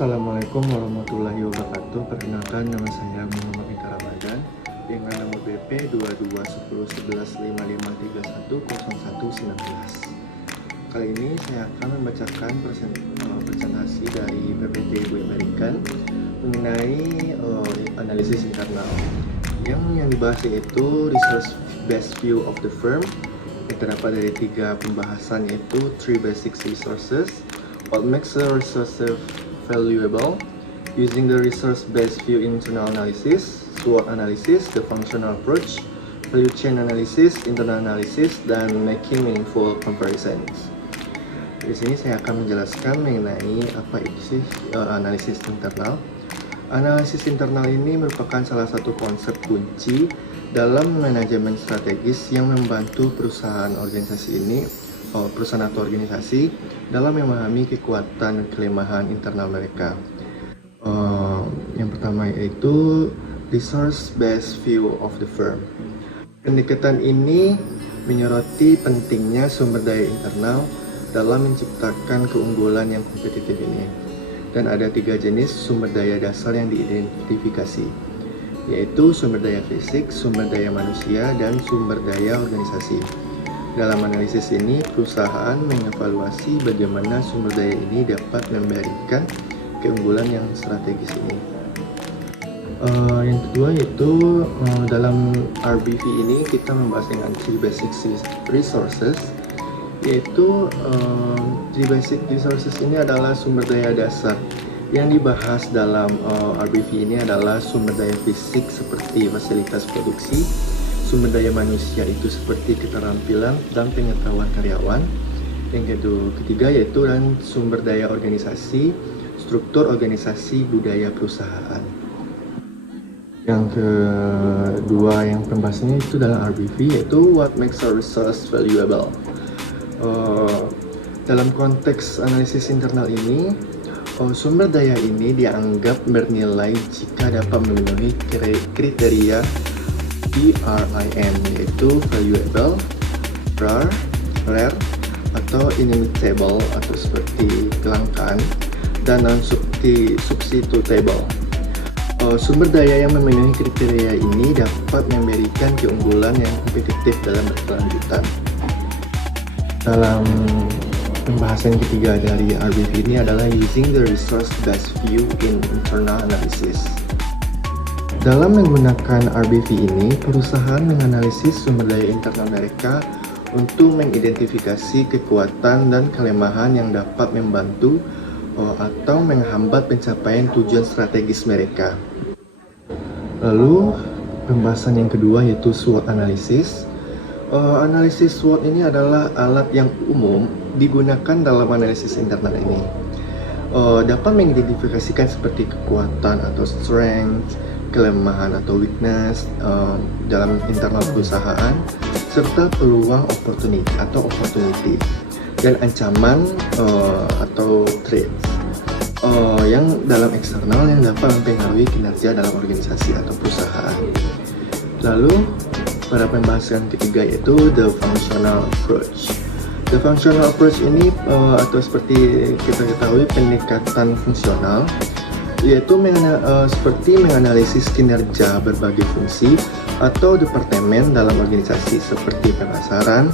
Assalamualaikum warahmatullahi wabarakatuh. Perkenalkan, nama saya Muhammad Ika Ramadan dengan nomor BP 22101155310119. Kali ini saya akan membacakan presentasi dari PPT Ibu American mengenai analisis internal. Yang dibahas yaitu resource based view of the firm, yang terdapat dari 3 pembahasan, yaitu 3 basic resources, what makes a resource valuable, using the resource-based view internal analysis, SWOT analysis, the functional approach, value chain analysis, internal analysis, dan making meaningful comparisons. Di sini saya akan menjelaskan mengenai apa itu sih analisis internal. Analisis internal ini merupakan salah satu konsep kunci dalam manajemen strategis yang membantu perusahaan atau organisasi dalam memahami kekuatan dan kelemahan internal mereka. Yang pertama yaitu resource based view of the firm. Pendekatan ini menyoroti pentingnya sumber daya internal dalam menciptakan keunggulan yang kompetitif ini. Dan ada 3 jenis sumber daya dasar yang diidentifikasi, yaitu sumber daya fisik, sumber daya manusia, dan sumber daya organisasi. Dalam analisis ini, perusahaan mengevaluasi bagaimana sumber daya ini dapat memberikan keunggulan yang strategis ini. Yang kedua yaitu dalam RBV ini kita membahas dengan 3 basic resources, yaitu 3 basic resources ini adalah sumber daya dasar. Yang dibahas dalam RBV ini adalah sumber daya fisik seperti fasilitas produksi, sumber daya manusia itu seperti keterampilan dan pengetahuan karyawan. Yang ketiga yaitu dan sumber daya organisasi, struktur organisasi, budaya perusahaan. Yang kedua yang pembahasannya itu dalam RBV yaitu what makes a resource valuable. Dalam konteks analisis internal ini, sumber daya ini dianggap bernilai jika dapat memenuhi kriteria PRIM, yaitu valuable, rare, atau inimitable atau seperti kelangkaan, dan non-substitutable. Sumber daya yang memenuhi kriteria ini dapat memberikan keunggulan yang kompetitif dalam berkelanjutan. Dalam pembahasan ketiga dari RBV ini adalah using the resource-based view in internal analysis. Dalam menggunakan RBV ini, perusahaan menganalisis sumber daya internal mereka untuk mengidentifikasi kekuatan dan kelemahan yang dapat membantu atau menghambat pencapaian tujuan strategis mereka. Lalu, pembahasan yang kedua yaitu SWOT analysis. Analisis SWOT ini adalah alat yang umum digunakan dalam analisis internal ini. Dapat mengidentifikasikan seperti kekuatan atau strength, kelemahan atau weakness dalam internal perusahaan, serta peluang opportunity dan ancaman atau threats yang dalam eksternal yang dapat mempengaruhi kinerja dalam organisasi atau perusahaan. Lalu pada pembahasan ketiga yaitu the functional approach. The functional approach ini atau seperti kita ketahui pendekatan fungsional, yaitu seperti menganalisis kinerja berbagai fungsi atau departemen dalam organisasi seperti pemasaran,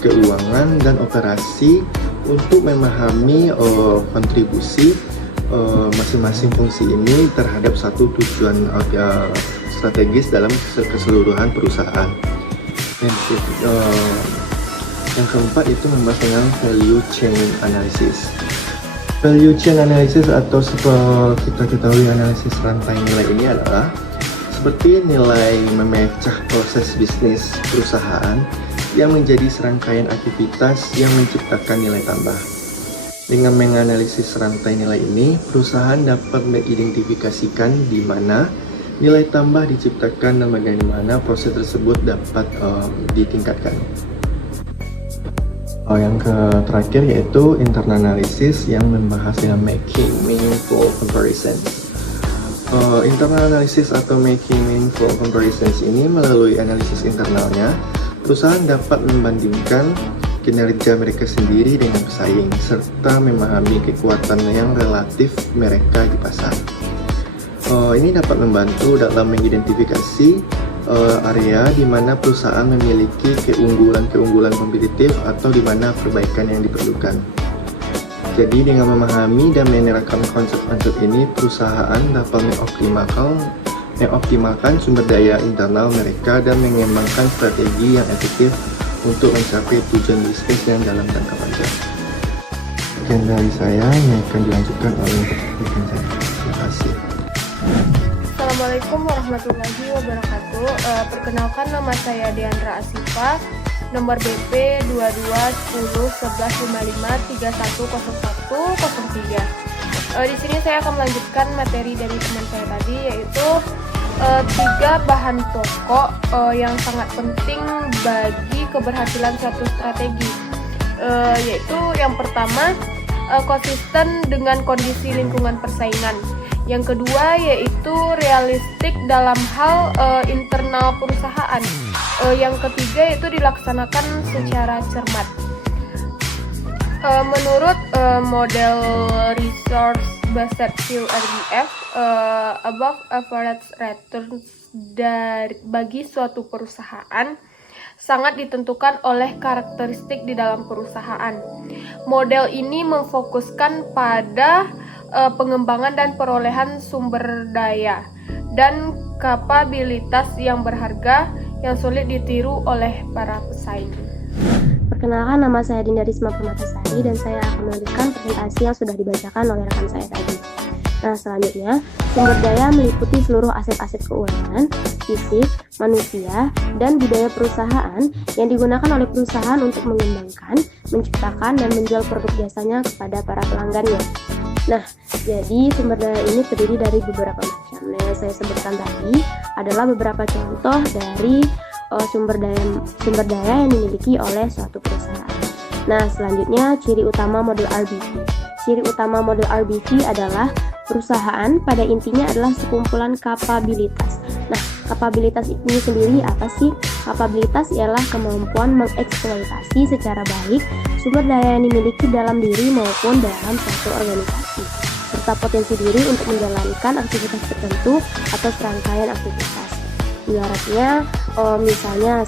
keuangan, dan operasi untuk memahami kontribusi masing-masing fungsi ini terhadap satu tujuan strategis dalam keseluruhan perusahaan. Yang keempat itu membahas tentang value chain analysis. Value chain analysis atau seperti kita ketahui analisis rantai nilai ini adalah seperti nilai memecah proses bisnis perusahaan yang menjadi serangkaian aktivitas yang menciptakan nilai tambah. Dengan menganalisis rantai nilai ini, perusahaan dapat mengidentifikasikan di mana nilai tambah diciptakan dan bagaimana proses tersebut dapat ditingkatkan. Yang terakhir yaitu internal analysis yang membahas dengan making meaningful comparisons. Internal analysis atau making meaningful comparisons ini melalui analisis internalnya, perusahaan dapat membandingkan kinerja mereka sendiri dengan pesaing, serta memahami kekuatan yang relatif mereka di pasar. Ini dapat membantu dalam mengidentifikasi area di mana perusahaan memiliki keunggulan-keunggulan kompetitif atau di mana perbaikan yang diperlukan. Jadi dengan memahami dan menerapkan konsep-konsep ini, perusahaan dapat mengoptimalkan sumber daya internal mereka dan mengembangkan strategi yang efektif untuk mencapai tujuan bisnis yang dalam jangka panjang. Sekian dari saya, yang akan dilanjutkan oleh rekan saya. Terima kasih. Assalamualaikum warahmatullahi wabarakatuh. Perkenalkan, nama saya Diandra Asifa, nomor BP 22101155310103. Di sini saya akan melanjutkan materi dari teman saya tadi, yaitu 3 bahan pokok yang sangat penting bagi keberhasilan suatu strategi. Yaitu yang pertama, konsisten dengan kondisi lingkungan persaingan. Yang kedua yaitu realistik dalam hal internal perusahaan. Yang ketiga yaitu dilaksanakan secara cermat. Menurut model Resource Based View RBF, above average returns bagi suatu perusahaan sangat ditentukan oleh karakteristik di dalam perusahaan. Model ini memfokuskan pada pengembangan dan perolehan sumber daya dan kapabilitas yang berharga yang sulit ditiru oleh para pesaing. Perkenalkan, nama saya Dinda Risma Permatasari dan saya akan melanjutkan presentasi yang sudah dibacakan oleh rekan saya tadi. Nah, selanjutnya, sumber daya meliputi seluruh aset-aset keuangan, fisik, manusia, dan budaya perusahaan yang digunakan oleh perusahaan untuk mengembangkan, menciptakan, dan menjual produk jasanya kepada para pelanggannya. Nah, jadi sumber daya ini terdiri dari beberapa macam. Nah, yang saya sebutkan tadi adalah beberapa contoh dari sumber daya yang dimiliki oleh suatu perusahaan. Nah, selanjutnya ciri utama model RBV. Ciri utama model RBV adalah perusahaan pada intinya adalah sekumpulan kapabilitas. Nah, kapabilitas ini sendiri apa sih? Kapabilitas ialah kemampuan mengeksploitasi secara baik sumber daya yang dimiliki dalam diri maupun dalam suatu organisasi, serta potensi diri untuk menjalankan aktivitas tertentu atau serangkaian aktivitas. Ibaratnya, misalnya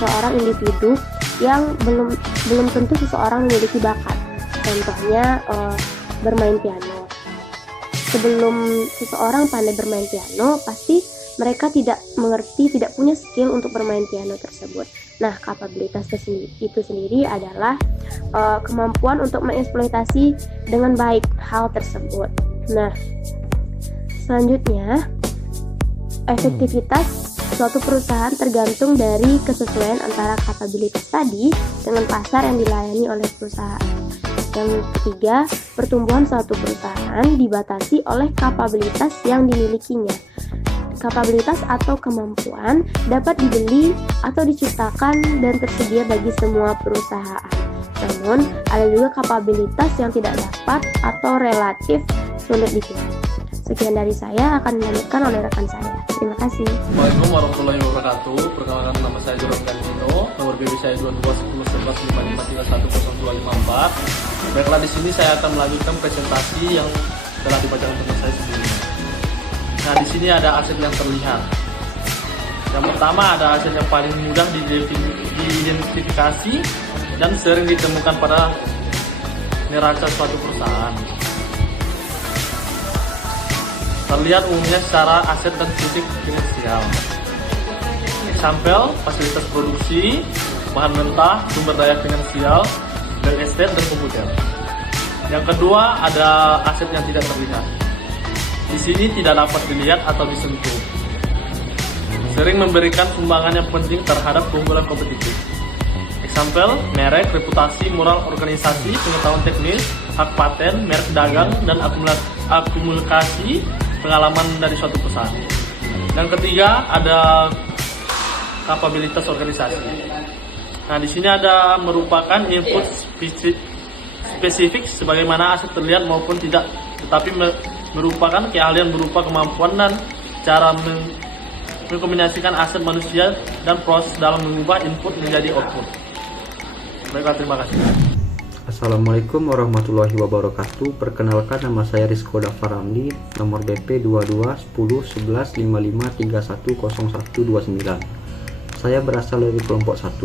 seorang individu yang belum tentu seseorang memiliki bakat. Contohnya bermain piano. Sebelum seseorang pandai bermain piano, pasti mereka tidak punya skill untuk bermain piano tersebut. Nah, kapabilitas itu sendiri adalah kemampuan untuk mengeksploitasi dengan baik hal tersebut. Nah, selanjutnya, efektivitas suatu perusahaan tergantung dari kesesuaian antara kapabilitas tadi dengan pasar yang dilayani oleh perusahaan. Yang ketiga, pertumbuhan suatu perusahaan dibatasi oleh kapabilitas yang dimilikinya. Kapabilitas atau kemampuan dapat dibeli atau diciptakan dan tersedia bagi semua perusahaan. Namun, ada juga kapabilitas yang tidak dapat atau relatif sulit dipilih. Sekian dari saya, akan dilanjutkan oleh rekan saya. Terima kasih. Assalamualaikum warahmatullahi wabarakatuh. Perkenalkan, nama saya Joron Gandino, nomor BB saya 22101155310254. Baiklah, di sini saya akan melanjutkan presentasi yang telah dibacakan teman saya sebelumnya. Nah, di sini ada aset yang terlihat. Yang pertama ada aset yang paling mudah diidentifikasi dan sering ditemukan pada neraca suatu perusahaan. Terlihat umumnya secara aset dan fisik finansial. Example, fasilitas produksi, bahan mentah, sumber daya finansial, real estate, dan komputer. Yang kedua, ada aset yang tidak terlihat. Di sini tidak dapat dilihat atau disentuh. Sering memberikan sumbangan yang penting terhadap keunggulan kompetitif. Example, merek, reputasi, moral organisasi, pengetahuan teknis, hak paten, merek dagang, dan akumulasi pengalaman dari suatu perusahaan. Yang ketiga, ada kapabilitas organisasi. Nah, di sini ada merupakan input spesifik sebagaimana aset terlihat maupun tidak, tetapi merupakan keahlian berupa kemampuan dan cara mengkombinasikan aset manusia dan proses dalam mengubah input menjadi output. Baiklah, terima kasih. Assalamualaikum warahmatullahi wabarakatuh. Perkenalkan, nama saya Rizko Dafar Ramli, nomor BP 22101155310129. Saya berasal dari kelompok 1.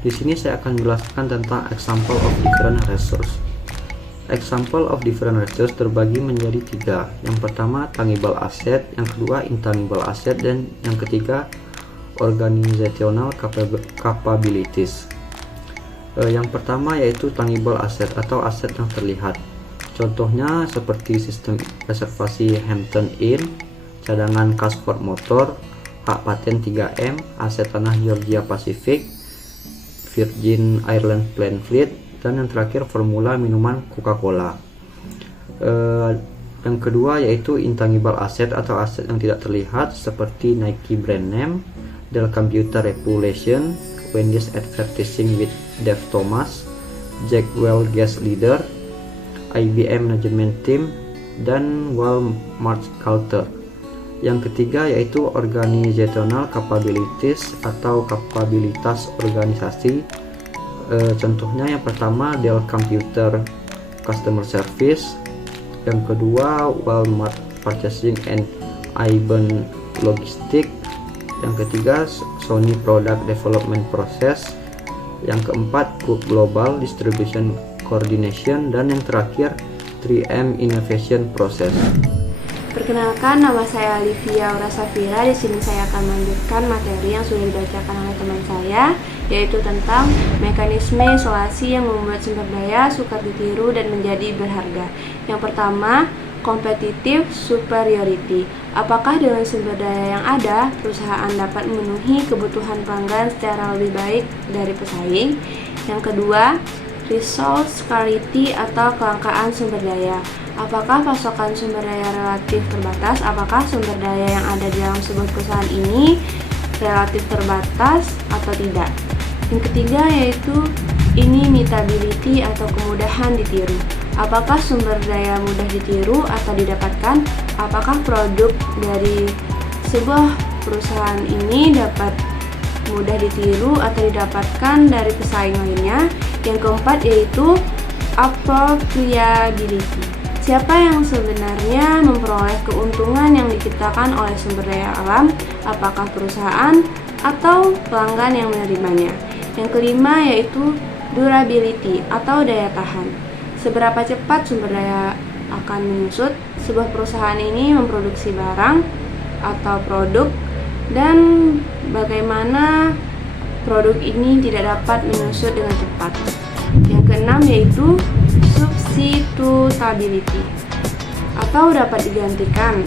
Di sini saya akan menjelaskan tentang example of different resource. Example of different resource terbagi menjadi 3. Yang pertama tangible asset, yang kedua intangible asset, dan yang ketiga organizational capabilities. Yang pertama yaitu tangible asset atau aset yang terlihat. Contohnya seperti sistem reservasi Hampton Inn, cadangan kas Ford Motor, hak paten 3M, aset tanah Georgia Pacific, Virgin Islands Plan Fleet, dan yang terakhir formula minuman Coca-Cola. Yang kedua yaitu intangible asset atau aset yang tidak terlihat seperti Nike brand name, Dell Computer reputation, Wendy's advertising with Dave Thomas, Jackwell gas leader, IBM management team, dan Walmart culture. Yang ketiga yaitu organizational capabilities atau kapabilitas organisasi. Contohnya yang pertama Dell Computer customer service, yang kedua Walmart purchasing and IBM logistic, yang ketiga Sony product development process, yang keempat global distribution coordination, dan yang terakhir 3M innovation process. Perkenalkan, nama saya Olivia Aura Safira. Di sini saya akan melanjutkan materi yang sudah dibacakan oleh teman saya, yaitu tentang mekanisme isolasi yang membuat sumber daya sukar ditiru dan menjadi berharga. Yang pertama, competitive superiority. Apakah dengan sumber daya yang ada, perusahaan dapat memenuhi kebutuhan pelanggan secara lebih baik dari pesaing? Yang kedua, resource scarcity atau kelangkaan sumber daya. Apakah pasokan sumber daya relatif terbatas? Apakah sumber daya yang ada di dalam sebuah perusahaan ini relatif terbatas atau tidak? Yang ketiga yaitu inimitability atau kemudahan ditiru. Apakah sumber daya mudah ditiru atau didapatkan? Apakah produk dari sebuah perusahaan ini dapat mudah ditiru atau didapatkan dari pesaing lainnya? Yang keempat yaitu appropriability. Siapa yang sebenarnya memperoleh keuntungan yang diciptakan oleh sumber daya alam? Apakah perusahaan atau pelanggan yang menerimanya? Yang kelima yaitu durability atau daya tahan. Seberapa cepat sumber daya akan menyusut? Sebuah perusahaan ini memproduksi barang atau produk, dan bagaimana produk ini tidak dapat menyusut dengan cepat. Yang keenam yaitu substitutability atau dapat digantikan.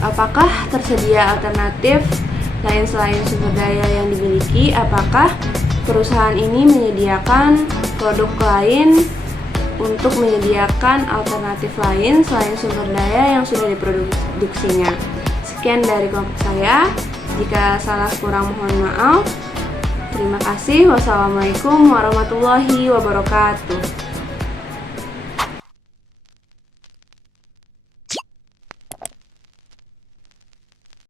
Apakah tersedia alternatif lain selain sumber daya yang dimiliki? Apakah perusahaan ini menyediakan produk lain untuk menyediakan alternatif lain selain sumber daya yang sudah diproduksinya? Sekian dari kelompok saya. Jika salah kurang mohon maaf. Terima kasih. Wassalamualaikum warahmatullahi wabarakatuh.